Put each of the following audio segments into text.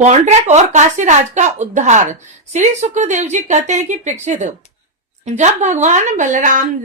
पौंड्रक और काशीराज का उद्धार। श्री शुक्रदेव जी कहते हैं कि परीक्षित, जब भगवान बलराम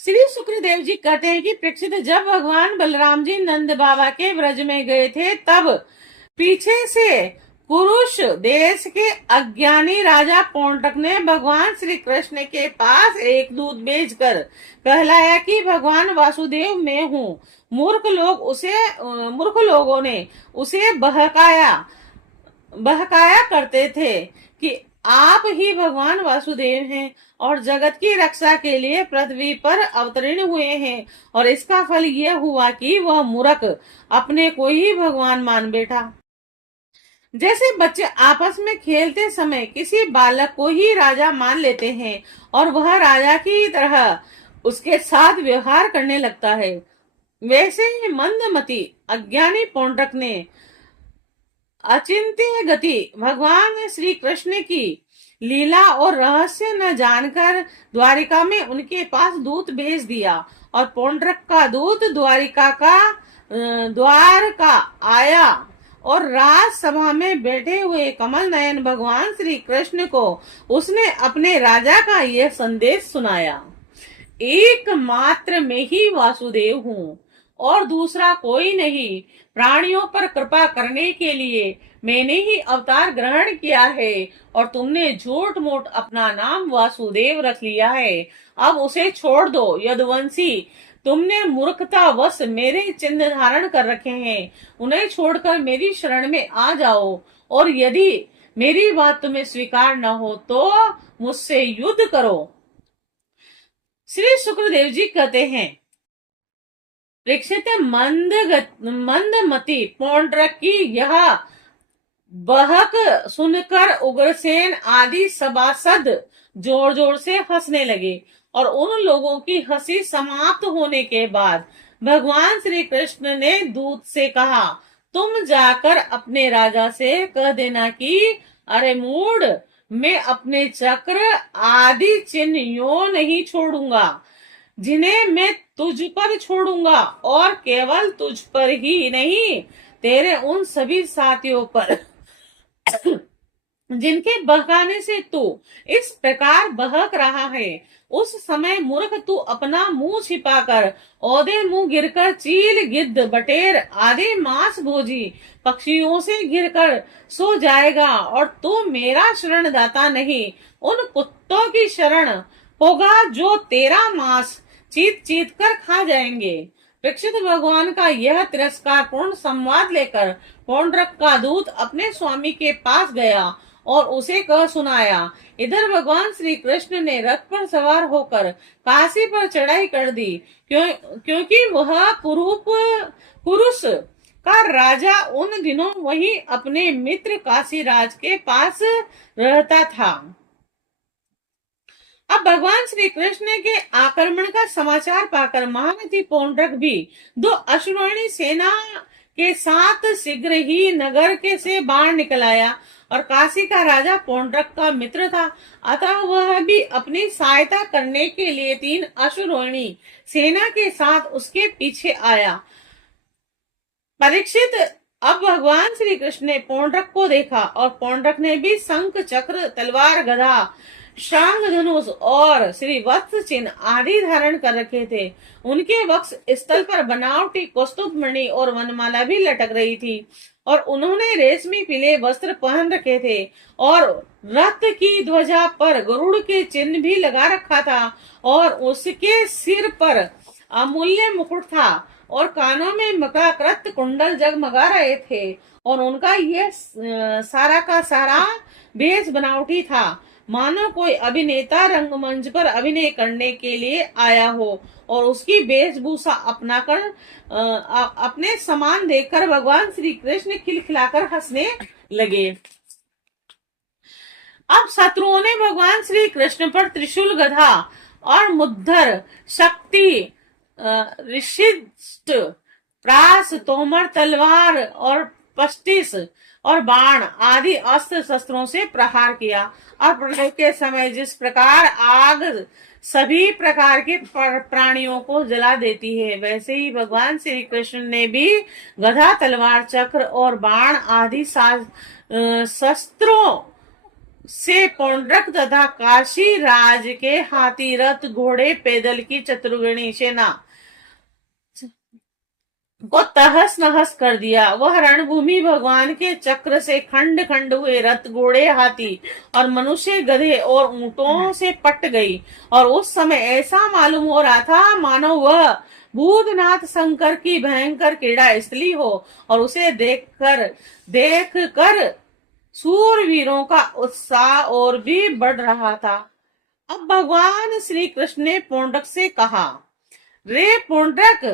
श्री शुक्रदेव जी कहते हैं कि परीक्षित, जब भगवान बलराम जी नंद बाबा के ब्रज में गए थे, तब पीछे से कुरुष देश के अज्ञानी राजा पौंड्रक ने भगवान श्री कृष्ण के पास एक दूत भेजकर कहलाया कि भगवान वासुदेव मैं हूँ। मूर्ख लोगों ने उसे बहकाया करते थे कि आप ही भगवान वासुदेव हैं और जगत की रक्षा के लिए पृथ्वी पर अवतीर्ण हुए हैं, और इसका फल यह हुआ कि वह मूर्ख अपने को ही भगवान मान बैठा। जैसे बच्चे आपस में खेलते समय किसी बालक को ही राजा मान लेते हैं और वह राजा की तरह उसके साथ व्यवहार करने लगता है, वैसे ही मंदमती अज्ञानी पौंड्रक ने अचिंत्य गति भगवान श्री कृष्ण की लीला और रहस्य न जानकर द्वारिका में उनके पास दूत भेज दिया, और पौंड्रक का दूत द्वार का आया और राजसभा में बैठे हुए कमल नयन भगवान श्री कृष्ण को उसने अपने राजा का यह संदेश सुनाया। एकमात्र मैं ही वासुदेव हूँ और दूसरा कोई नहीं। प्राणियों पर कृपा करने के लिए मैंने ही अवतार ग्रहण किया है और तुमने झूठ मूठ अपना नाम वासुदेव रख लिया है। अब उसे छोड़ दो यदुवंशी, तुमने मूर्खतावश मेरे चिन्ह धारण कर रखे हैं। उन्हें छोड़कर मेरी शरण में आ जाओ, और यदि मेरी बात तुम्हें स्वीकार न हो तो मुझसे युद्ध करो। श्री शुक्रदेव जी कहते हैं, परीक्षित, मंदमती पौंड्रक की यह बहक सुनकर उग्रसेन आदि सभासद जोर जोर से हंसने लगे, और उन लोगों की हंसी समाप्त होने के बाद भगवान श्री कृष्ण ने दूत से कहा, तुम जाकर अपने राजा से कह देना कि अरे मूढ़, मैं अपने चक्र आदि चिन्ह यो नहीं छोड़ूंगा, जिन्हें मैं तुझ पर छोड़ूंगा, और केवल तुझ पर ही नहीं, तेरे उन सभी साथियों पर जिनके बहकाने से तू इस प्रकार बहक रहा है। उस समय मूर्ख तू अपना मुंह छिपाकर औदे मुंह गिरकर चील गिद्ध बटेर आदि मांस भोजी पक्षियों से घिरकर सो जाएगा, और तू मेरा शरण दाता नहीं, उन कुत्तों की शरण होगा जो तेरा मांस चीत चीत कर खा जाएंगे। परीक्षित, भगवान का यह तिरस्कार पूर्ण संवाद लेकर पौंड्रक का दूत अपने स्वामी के पास गया और उसे कह सुनाया। इधर भगवान श्री कृष्ण ने रथ पर सवार होकर काशी पर चढ़ाई कर दी, क्योंकि वह कुरुष का राजा उन दिनों वही अपने मित्र काशीराज के पास रहता था। अब भगवान श्री कृष्ण के आक्रमण का समाचार पाकर महामती पौंड्रक भी दो अश्वारोही सेना के साथ शीघ्र ही नगर के से बाहर निकल आया, और काशी का राजा पौंड्रक का मित्र था, अतः वह भी अपनी सहायता करने के लिए 3 अश्वारोही सेना के साथ उसके पीछे आया। परीक्षित, अब भगवान श्री कृष्ण ने पौंड्रक को देखा, और पौंड्रक ने भी शंख चक्र तलवार गदा शांग धनुष और श्री वत्स चिन्ह आदि धारण कर रखे थे। उनके वक्ष स्थल पर बनावटी कौस्तुभ मणि और वनमाला भी लटक रही थी, और उन्होंने रेशमी पीले वस्त्र पहन रखे थे, और रथ की ध्वजा पर गरुड़ के चिन्ह भी लगा रखा था, और उसके सिर पर अमूल्य मुकुट था, और कानों में मकराकृत कुंडल जगमगा रहे थे, और उनका यह सारा का सारा भेष बनावटी था, मानो कोई अभिनेता रंगमंच पर अभिनय करने के लिए आया हो, और उसकी वेशभूषा अपनाकर अपने समान देखकर भगवान श्री कृष्ण खिलखिलाकर हंसने लगे। अब शत्रुओं ने भगवान श्री कृष्ण पर त्रिशूल गधा और मुद्दर शक्ति ऋषिष्ट प्रास तोमर तलवार और पस्टिस और बाण आदि अस्त्र शस्त्रों से प्रहार किया। और प्रलय के समय जिस प्रकार आग सभी प्रकार के प्राणियों को जला देती है, वैसे ही भगवान श्री कृष्ण ने भी गदा, तलवार, चक्र और बाण आदि शस्त्रों से पौंड्रक तथा काशी राज के हाथी, रथ, घोड़े, पैदल की चतुर्गणी सेना को तहस नहस कर दिया। वह रणभूमि भगवान के चक्र से खंड खंड हुए रथ, घोड़े, हाथी और मनुष्य, गधे और ऊंटों से पट गई। और उस समय ऐसा मालूम हो रहा था मानो वह भूतनाथ शंकर की भयंकर क्रीड़ा स्थली हो, और उसे देख कर सूरवीरों का उत्साह और भी बढ़ रहा था। अब भगवान श्री कृष्ण ने पौंड्रक से कहा, रे पौंड्रक,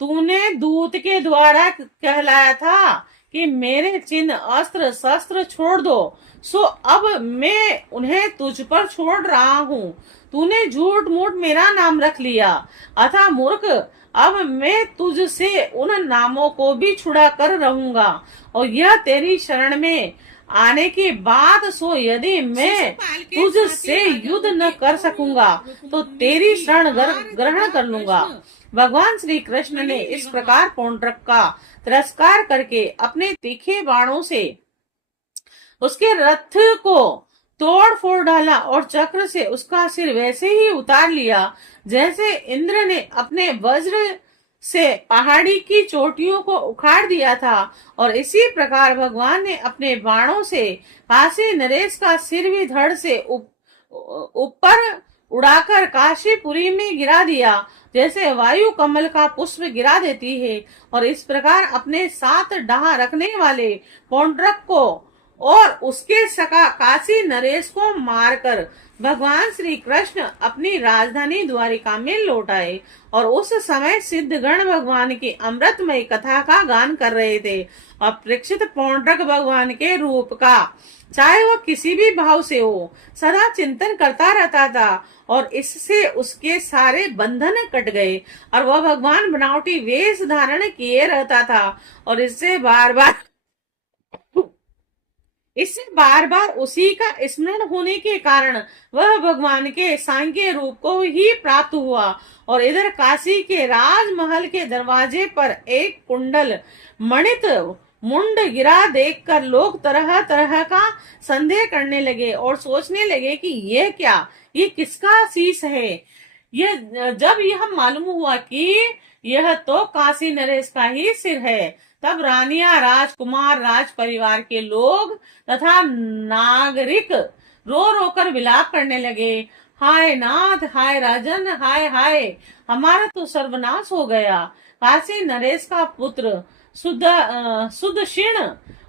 तूने दूत के द्वारा कहलाया था कि मेरे चिन्ह, अस्त्र शस्त्र छोड़ दो, सो अब मैं उन्हें तुझ पर छोड़ रहा हूँ। तूने झूठ मूठ मेरा नाम रख लिया, अतः मूर्ख, अब मैं तुझसे उन नामों को भी छुड़ा कर रहूंगा। और यह तेरी शरण में आने के बाद, सो यदि मैं तुझसे युद्ध न कर सकूंगा तो तेरी शरण ग्रहण कर लूंगा। भगवान श्री कृष्ण ने इस प्रकार पौंड्रक का तिरस्कार करके अपने तीखे बाणों से उसके रथ को तोड़ फोड़ डाला और चक्र से उसका सिर वैसे ही उतार लिया जैसे इंद्र ने अपने वज्र से पहाड़ी की चोटियों को उखाड़ दिया था। और इसी प्रकार भगवान ने अपने बाणों से काशी नरेश का सिर भी धड़ से ऊपर उड़ाकर काशीपुरी में गिरा दिया, जैसे वायु कमल का पुष्प गिरा देती है। और इस प्रकार अपने साथ डाह रखने वाले पौंड्रक को और उसके सका काशी नरेश को मारकर भगवान श्री कृष्ण अपनी राजधानी द्वारिका में लौट आए। और उस समय सिद्धगण भगवान की अमृतमय कथा का गान कर रहे थे। और परीक्षित पौंड्रक भगवान के रूप का, चाहे वह किसी भी भाव से हो, सदा चिंतन करता रहता था, और इससे उसके सारे बंधन कट गए। और वह भगवान बनावटी वेश धारण किए रहता था, और इससे बार बार उसी का स्मरण होने के कारण वह भगवान के सांख्य रूप को ही प्राप्त हुआ। और इधर काशी के राजमहल के दरवाजे पर एक कुंडल मणित मुंड गिरा देखकर लोग तरह तरह का संदेह करने लगे और सोचने लगे कि यह क्या, ये किसका शीश है। जब यह मालूम हुआ कि यह तो काशी नरेश का ही सिर है, तब रानियां, राजकुमार, राज परिवार के लोग तथा नागरिक रो रो कर विलाप करने लगे, हाय नाथ, हाय राजन, हाय हाय, हमारा तो सर्वनाश हो गया। काशी नरेश का पुत्र सुदक्षिण,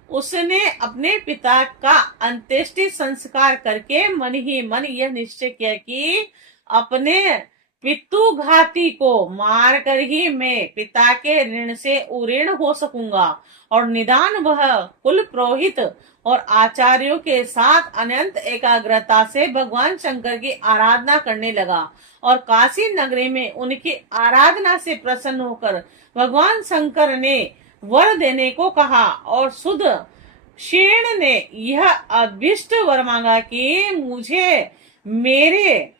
उसने अपने पिता का अंत्येष्टि संस्कार करके मन ही मन यह निश्चय किया कि अपने पितुघाती को मारकर ही मैं पिता के ऋण से उऋण हो सकूंगा। और निदान वह कुल पुरोहित और आचार्यों के साथ अनंत एकाग्रता से भगवान शंकर की आराधना करने लगा। और काशी नगरी में उनकी आराधना से प्रसन्न होकर भगवान शंकर ने वर देने को कहा। और सुद क्षीण ने यह अभिष्ट वर मांगा कि मुझे मेरे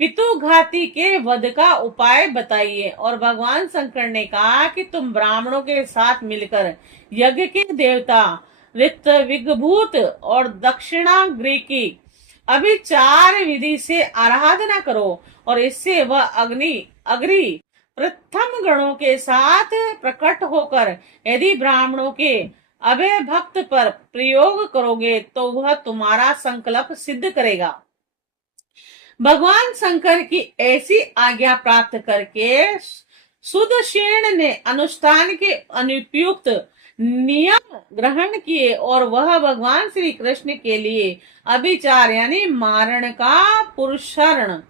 पितुघाती के वध का उपाय बताइए। और भगवान शंकर ने कहा कि तुम ब्राह्मणों के साथ मिलकर यज्ञ के देवता ऋत, विघभूत और दक्षिणाग्नि की अभिचार विधि से आराधना करो, और इससे वह अग्नि प्रथम गणों के साथ प्रकट होकर यदि ब्राह्मणों के अभय भक्त पर प्रयोग करोगे तो वह तुम्हारा संकल्प सिद्ध करेगा। भगवान शंकर की ऐसी आज्ञा प्राप्त करके सुदक्षिण ने अनुष्ठान के अनुपयुक्त नियम ग्रहण किए, और वह भगवान श्री कृष्ण के लिए अभिचार यानी मारण का पुरुषारण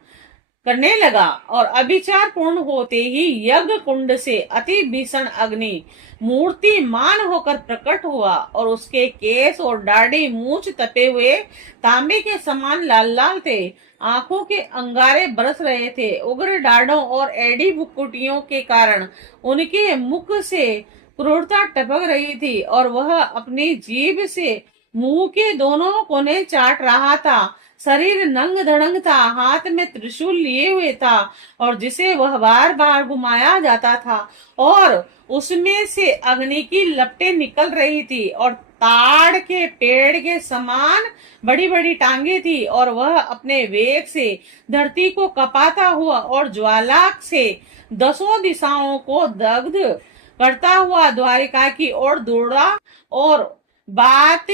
करने लगा। और अभिचार पूर्ण होते ही यज्ञ कुंड से अति भीषण अग्नि मूर्तिमान होकर प्रकट हुआ, और उसके केस और दाढ़ी मूछ तपे हुए तांबे के समान लाल लाल थे। आंखों के अंगारे बरस रहे थे। उग्र डाढ़ों और एड़ी भुकुटियों के कारण उनके मुख से क्रूरता टपक रही थी और वह अपनी जीभ से मुंह के दोनों कोने चाट रहा था। शरीर नंग धड़ंग था, हाथ में त्रिशूल लिए हुए था और जिसे वह बार बार घुमाया जाता था और उसमें से अग्नि की लपटें निकल रही थी और ताड़ के पेड़ के समान बड़ी बड़ी टांगे थी और वह अपने वेग से धरती को कपाता हुआ और ज्वाला से दसों दिशाओं को दग्ध करता हुआ द्वारिका की ओर दौड़ा और बात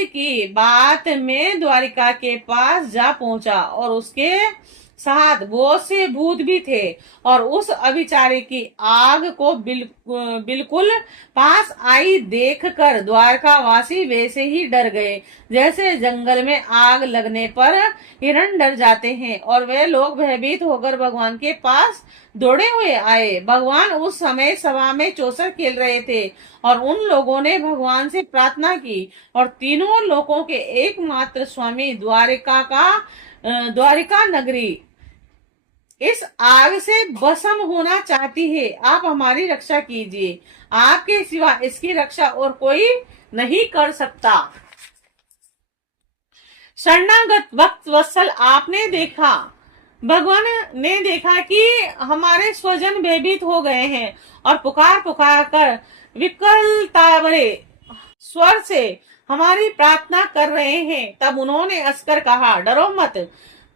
में द्वारिका के पास जा पहुंचा और उसके साथ बहुत से भूत भी थे और उस अभिचारी की आग को बिल्कुल पास आई देखकर द्वारकावासी वैसे ही डर गए जैसे जंगल में आग लगने पर हिरण डर जाते हैं और वे लोग भयभीत होकर भगवान के पास दौड़े हुए आए। भगवान उस समय सभा में चौसर खेल रहे थे और उन लोगों ने भगवान से प्रार्थना की और तीनों लोकों के एकमात्र स्वामी द्वारिका नगरी इस आग से भस्म होना चाहती है, आप हमारी रक्षा कीजिए, आपके सिवा इसकी रक्षा और कोई नहीं कर सकता। शरणागत भक्त वत्सल आपने देखा, भगवान ने देखा कि हमारे स्वजन भयभीत हो गए हैं और पुकार पुकार कर विकलता भरे स्वर से हमारी प्रार्थना कर रहे हैं। तब उन्होंने हंसकर कहा, डरो मत,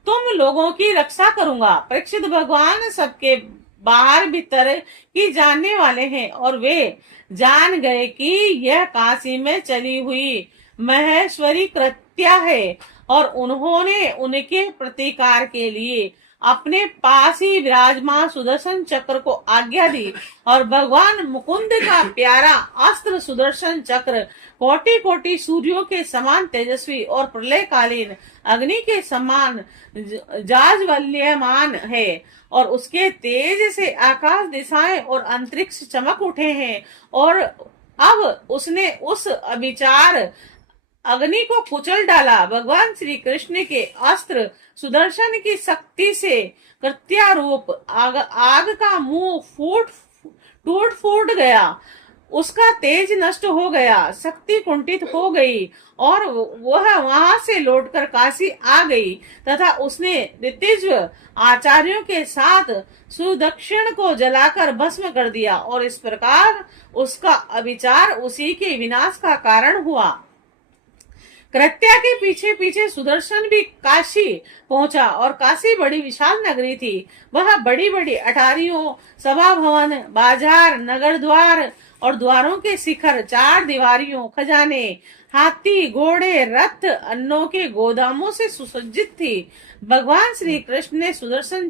तुम लोगों की रक्षा करूंगा। परीक्षित, भगवान सबके बाहर भीतर की जानने वाले हैं और वे जान गए कि यह काशी में चली हुई महेश्वरी कृत्या है और उन्होंने उनके प्रतिकार के लिए अपने पास ही विराजमान सुदर्शन चक्र को आज्ञा दी और भगवान मुकुंद का प्यारा अस्त्र सुदर्शन चक्र कोटि कोटि सूर्यों के समान तेजस्वी और प्रलयकालीन अग्नि के समान जाज्वल्यमान है और उसके तेज से आकाश दिशाएं और अंतरिक्ष चमक उठे हैं और अब उसने उस अभिचार अग्नि को कुचल डाला। भगवान श्री कृष्ण के अस्त्र सुदर्शन की शक्ति से कृत्यारूप आग का मुंह टूट फूट गया, उसका तेज नष्ट हो गया, शक्ति कुंठित हो गई और वह वहां से लौटकर काशी आ गई तथा उसने ऋतिज्व आचार्यों के साथ सुदक्षिण को जलाकर भस्म कर दिया और इस प्रकार उसका अभिचार उसी के विनाश का कारण हुआ। कृत्या के पीछे पीछे सुदर्शन भी काशी पहुंचा और काशी बड़ी विशाल नगरी थी। वह बड़ी बड़ी अटारियों, सभा भवन, बाजार, नगर द्वार और द्वारों के शिखर, चार दीवारियों, खजाने, हाथी, घोड़े, रथ, अन्नों के गोदामों से सुसज्जित थी। भगवान श्री कृष्ण के सुदर्शन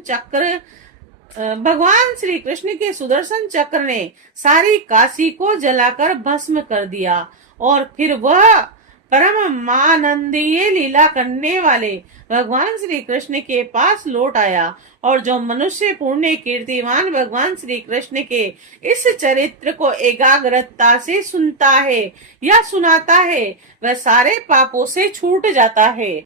चक्र ने सारी काशी को जलाकर भस्म कर दिया और फिर वह परमानंदीय लीला करने वाले भगवान श्री कृष्ण के पास लौट आया और जो मनुष्य पुण्य कीर्तिमान भगवान श्री कृष्ण के इस चरित्र को एकाग्रता से सुनता है या सुनाता है वह सारे पापों से छूट जाता है।